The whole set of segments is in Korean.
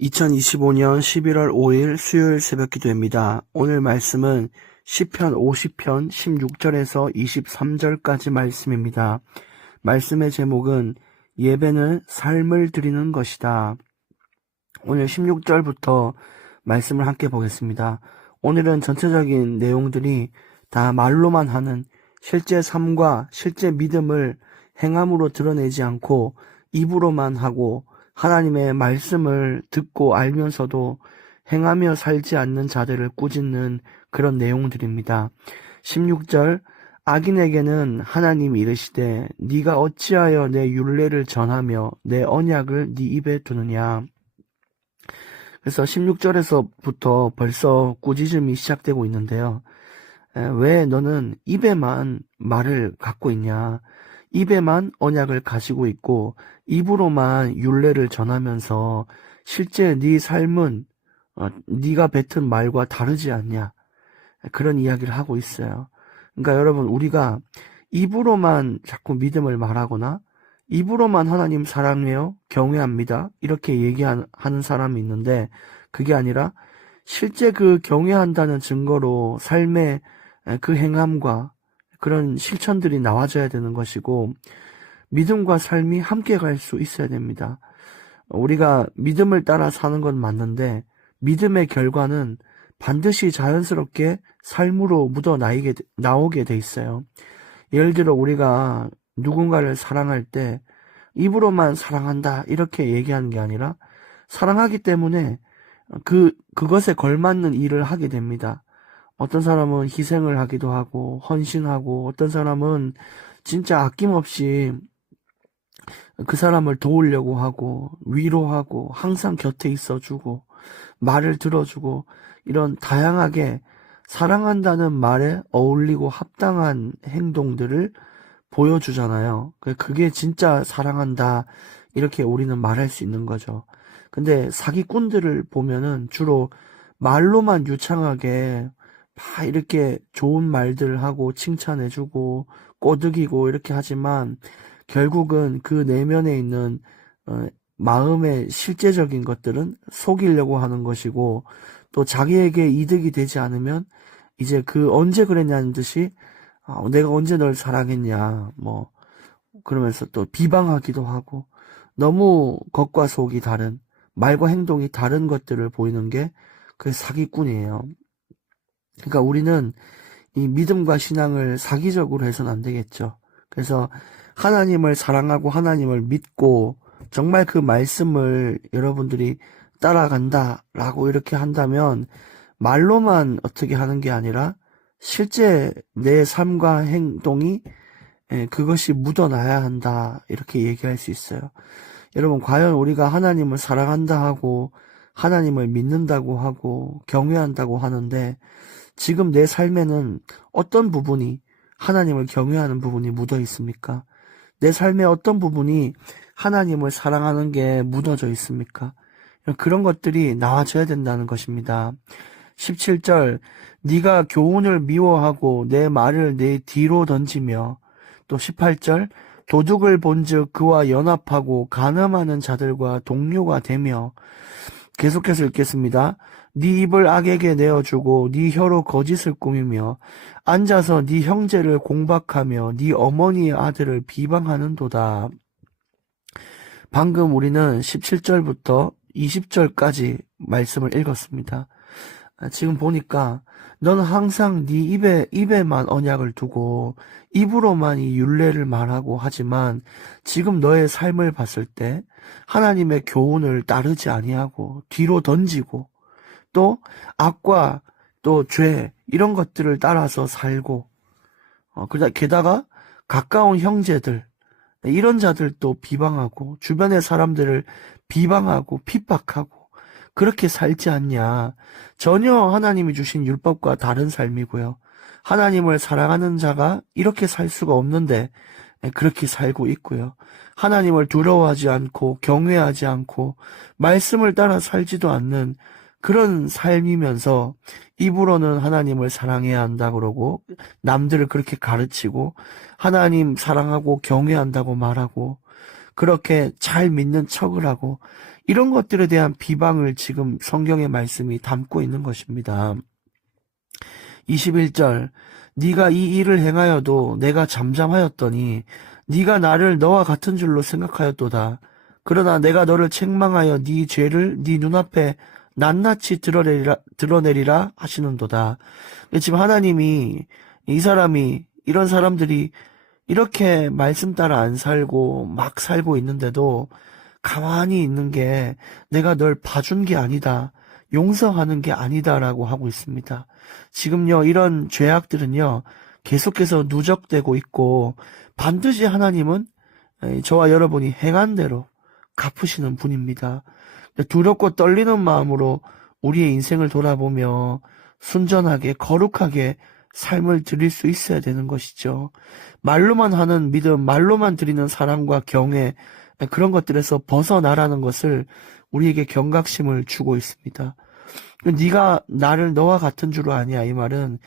2025년 11월 5일 수요일 새벽 기도입니다. 오늘 말씀은 시편 50편 16절에서 23절까지 말씀입니다. 말씀의 제목은 예배는 삶을 드리는 것이다. 오늘 16절부터 말씀을 함께 보겠습니다. 오늘은 전체적인 내용들이 다 말로만 하는 실제 삶과 실제 믿음을 행함으로 드러내지 않고 입으로만 하고 하나님의 말씀을 듣고 알면서도 행하며 살지 않는 자들을 꾸짖는 그런 내용들입니다. 16절 악인에게는 하나님이 이르시되 네가 어찌하여 내 율례를 전하며 내 언약을 네 입에 두느냐. 그래서 16절에서부터 벌써 꾸짖음이 시작되고 있는데요. 왜 너는 입에만 말을 갖고 있냐? 입에만 언약을 가지고 있고 입으로만 율례를 전하면서 실제 네 삶은 네가 뱉은 말과 다르지 않냐? 그런 이야기를 하고 있어요. 그러니까 여러분, 우리가 입으로만 자꾸 믿음을 말하거나 입으로만 하나님 사랑해요, 경외합니다, 이렇게 얘기하는 사람이 있는데, 그게 아니라 실제 그 경외한다는 증거로 삶의 그 행함과 그런 실천들이 나와줘야 되는 것이고, 믿음과 삶이 함께 갈 수 있어야 됩니다. 우리가 믿음을 따라 사는 건 맞는데 믿음의 결과는 반드시 자연스럽게 삶으로 나오게 돼 있어요. 예를 들어 우리가 누군가를 사랑할 때 입으로만 사랑한다 이렇게 얘기하는 게 아니라 사랑하기 때문에 그것에 걸맞는 일을 하게 됩니다. 어떤 사람은 희생을 하기도 하고 헌신하고, 어떤 사람은 진짜 아낌없이 그 사람을 도우려고 하고 위로하고 항상 곁에 있어주고 말을 들어주고, 이런 다양하게 사랑한다는 말에 어울리고 합당한 행동들을 보여주잖아요. 그게 진짜 사랑한다 이렇게 우리는 말할 수 있는 거죠. 근데 사기꾼들을 보면은 주로 말로만 유창하게 막 이렇게 좋은 말들 하고 칭찬해주고 꼬드기고 이렇게 하지만 결국은 그 내면에 있는 마음의 실제적인 것들은 속이려고 하는 것이고, 또 자기에게 이득이 되지 않으면 이제 언제 그랬냐는 듯이 내가 언제 널 사랑했냐 뭐 그러면서 또 비방하기도 하고, 너무 겉과 속이 다른, 말과 행동이 다른 것들을 보이는 게 그 사기꾼이에요. 그러니까 우리는 이 믿음과 신앙을 사기적으로 해서는 안 되겠죠. 그래서 하나님을 사랑하고 하나님을 믿고 정말 그 말씀을 여러분들이 따라간다라고 이렇게 한다면 말로만 어떻게 하는 게 아니라 실제 내 삶과 행동이 그것이 묻어나야 한다 이렇게 얘기할 수 있어요. 여러분, 과연 우리가 하나님을 사랑한다 하고 하나님을 믿는다고 하고 경외한다고 하는데 지금 내 삶에는 어떤 부분이 하나님을 경외하는 부분이 묻어 있습니까? 내 삶의 어떤 부분이 하나님을 사랑하는 게 묻어져 있습니까? 그런 것들이 나와줘야 된다는 것입니다. 17절 네가 교훈을 미워하고 내 말을 내 뒤로 던지며, 또 18절 도둑을 본즉 그와 연합하고 간음하는 자들과 동료가 되며. 계속해서 읽겠습니다. 네 입을 악에게 내어주고 네 혀로 거짓을 꾸미며 앉아서 네 형제를 공박하며 네 어머니의 아들을 비방하는도다. 방금 우리는 17절부터 20절까지 말씀을 읽었습니다. 지금 보니까 너는 항상 네 입에만 언약을 두고 입으로만 이 율례를 말하고 하지만 지금 너의 삶을 봤을 때 하나님의 교훈을 따르지 아니하고 뒤로 던지고 또 악과 또 죄 이런 것들을 따라서 살고, 게다가 가까운 형제들 이런 자들도 비방하고 주변의 사람들을 비방하고 핍박하고 그렇게 살지 않냐. 전혀 하나님이 주신 율법과 다른 삶이고요. 하나님을 사랑하는 자가 이렇게 살 수가 없는데 그렇게 살고 있고요. 하나님을 두려워하지 않고 경외하지 않고 말씀을 따라 살지도 않는 그런 삶이면서 입으로는 하나님을 사랑해야 한다 그러고 남들을 그렇게 가르치고 하나님 사랑하고 경외한다고 말하고, 그렇게 잘 믿는 척을 하고 이런 것들에 대한 비방을 지금 성경의 말씀이 담고 있는 것입니다. 21절 네가 이 일을 행하여도 내가 잠잠하였더니 네가 나를 너와 같은 줄로 생각하였도다. 그러나 내가 너를 책망하여 네 죄를 네 눈앞에 낱낱이 드러내리라 하시는도다. 지금 하나님이 이 사람이 이런 사람들이 이렇게 말씀 따라 안 살고 막 살고 있는데도 가만히 있는 게 내가 널 봐준 게 아니다. 용서하는 게 아니다라고 하고 있습니다. 지금요, 이런 죄악들은요, 계속해서 누적되고 있고, 반드시 하나님은 저와 여러분이 행한 대로 갚으시는 분입니다. 두렵고 떨리는 마음으로 우리의 인생을 돌아보며 순전하게, 거룩하게 삶을 드릴 수 있어야 되는 것이죠. 말로만 하는 믿음, 말로만 드리는 사랑과 경애, 그런 것들에서 벗어나라는 것을 우리에게 경각심을 주고 있습니다. 네가 나를 너와 같은 줄 아냐, 이 말은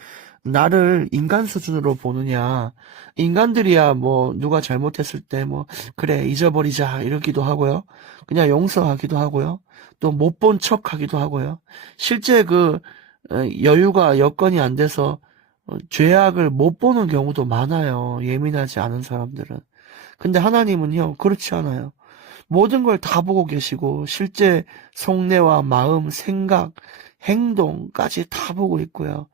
나를 인간 수준으로 보느냐. 인간들이야 뭐 누가 잘못했을 때 뭐 그래 잊어버리자 이러기도 하고요. 그냥 용서하기도 하고요. 또 못 본 척하기도 하고요. 실제 그 여유가 여건이 안 돼서 죄악을 못 보는 경우도 많아요. 예민하지 않은 사람들은. 근데 하나님은요, 그렇지 않아요. 모든 걸 다 보고 계시고, 실제 속내와 마음, 생각, 행동까지 다 보고 있고요.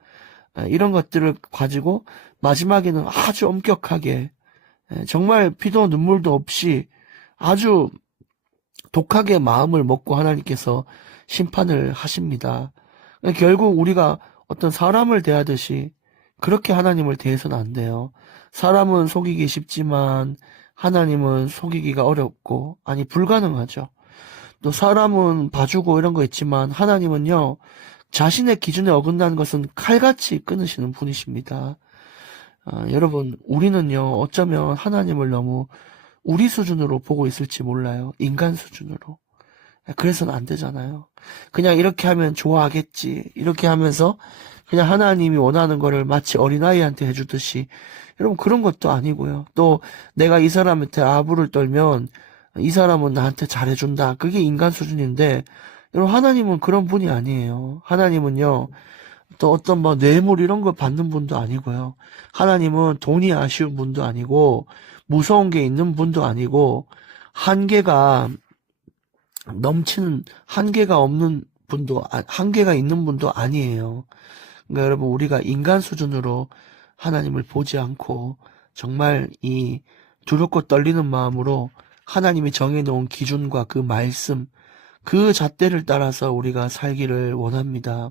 이런 것들을 가지고 마지막에는 아주 엄격하게, 정말 피도 눈물도 없이 아주 독하게 마음을 먹고 하나님께서 심판을 하십니다. 결국 우리가 어떤 사람을 대하듯이 그렇게 하나님을 대해서는 안 돼요. 사람은 속이기 쉽지만 하나님은 속이기가 어렵고, 아니 불가능하죠. 또 사람은 봐주고 이런 거 있지만 하나님은요, 자신의 기준에 어긋나는 것은 칼같이 끊으시는 분이십니다. 여러분, 우리는요, 어쩌면 하나님을 너무 우리 수준으로 보고 있을지 몰라요. 인간 수준으로. 그래서는 안 되잖아요. 그냥 이렇게 하면 좋아하겠지. 이렇게 하면서 그냥 하나님이 원하는 거를 마치 어린아이한테 해주듯이. 여러분, 그런 것도 아니고요. 또 내가 이 사람한테 아부를 떨면 이 사람은 나한테 잘해준다. 그게 인간 수준인데, 여러분, 하나님은 그런 분이 아니에요. 하나님은요, 또 어떤 뭐 뇌물 이런 거 받는 분도 아니고요. 하나님은 돈이 아쉬운 분도 아니고, 무서운 게 있는 분도 아니고, 한계가 넘치는, 한계가 없는 분도, 한계가 있는 분도 아니에요. 그러니까 여러분, 우리가 인간 수준으로 하나님을 보지 않고, 정말 이 두렵고 떨리는 마음으로 하나님이 정해놓은 기준과 그 말씀, 그 잣대를 따라서 우리가 살기를 원합니다.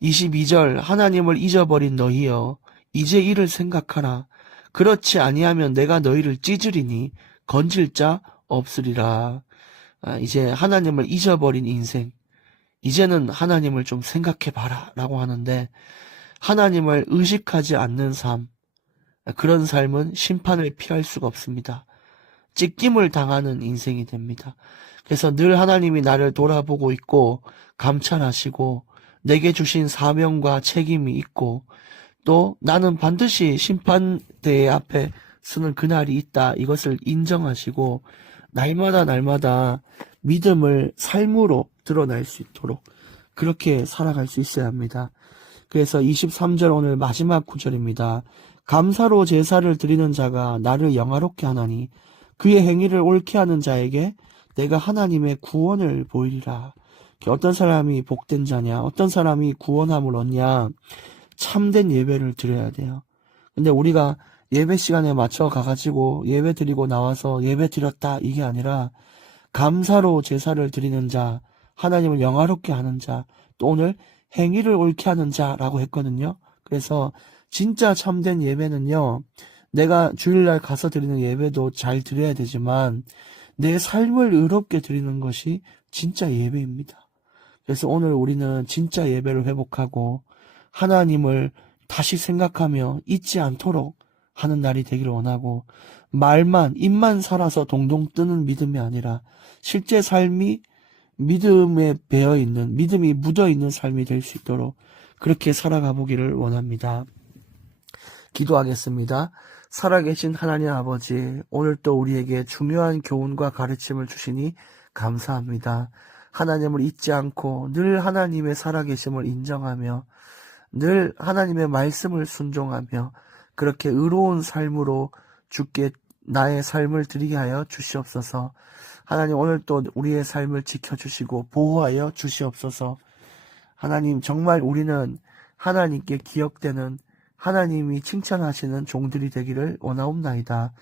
22절 하나님을 잊어버린 너희여 이제 이를 생각하라. 그렇지 아니하면 내가 너희를 찢으리니 건질 자 없으리라. 이제 하나님을 잊어버린 인생, 이제는 하나님을 좀 생각해봐라 라고 하는데, 하나님을 의식하지 않는 삶, 그런 삶은 심판을 피할 수가 없습니다. 찢김을 당하는 인생이 됩니다. 그래서 늘 하나님이 나를 돌아보고 있고 감찰하시고 내게 주신 사명과 책임이 있고, 또 나는 반드시 심판대의 앞에 서는 그날이 있다, 이것을 인정하시고 날마다 믿음을 삶으로 드러날 수 있도록 그렇게 살아갈 수 있어야 합니다. 그래서 23절 오늘 마지막 구절입니다. 감사로 제사를 드리는 자가 나를 영화롭게 하나니 그의 행위를 옳게 하는 자에게 내가 하나님의 구원을 보이리라. 어떤 사람이 복된 자냐, 어떤 사람이 구원함을 얻냐, 참된 예배를 드려야 돼요. 근데 우리가 예배 시간에 맞춰 가가지고 예배 드리고 나와서 예배 드렸다, 이게 아니라 감사로 제사를 드리는 자, 하나님을 영화롭게 하는 자, 또 오늘 행위를 옳게 하는 자라고 했거든요. 그래서 진짜 참된 예배는요, 내가 주일날 가서 드리는 예배도 잘 드려야 되지만 내 삶을 의롭게 드리는 것이 진짜 예배입니다. 그래서 오늘 우리는 진짜 예배를 회복하고 하나님을 다시 생각하며 잊지 않도록 하는 날이 되기를 원하고, 말만, 입만 살아서 동동 뜨는 믿음이 아니라 실제 삶이 믿음에 배어있는, 믿음이 묻어있는 삶이 될 수 있도록 그렇게 살아가 보기를 원합니다. 기도하겠습니다. 살아계신 하나님 아버지, 오늘 또 우리에게 중요한 교훈과 가르침을 주시니 감사합니다. 하나님을 잊지 않고 늘 하나님의 살아계심을 인정하며 늘 하나님의 말씀을 순종하며 그렇게 의로운 삶으로 주께 나의 삶을 드리게 하여 주시옵소서. 하나님, 오늘 또 우리의 삶을 지켜주시고 보호하여 주시옵소서. 하나님, 정말 우리는 하나님께 기억되는, 하나님이 칭찬하시는 종들이 되기를 원하옵나이다.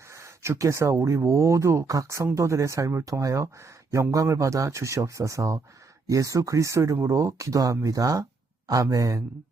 주께서 우리 모두 각 성도들의 삶을 통하여 영광을 받아 주시옵소서. 예수 그리스도 이름으로 기도합니다. 아멘.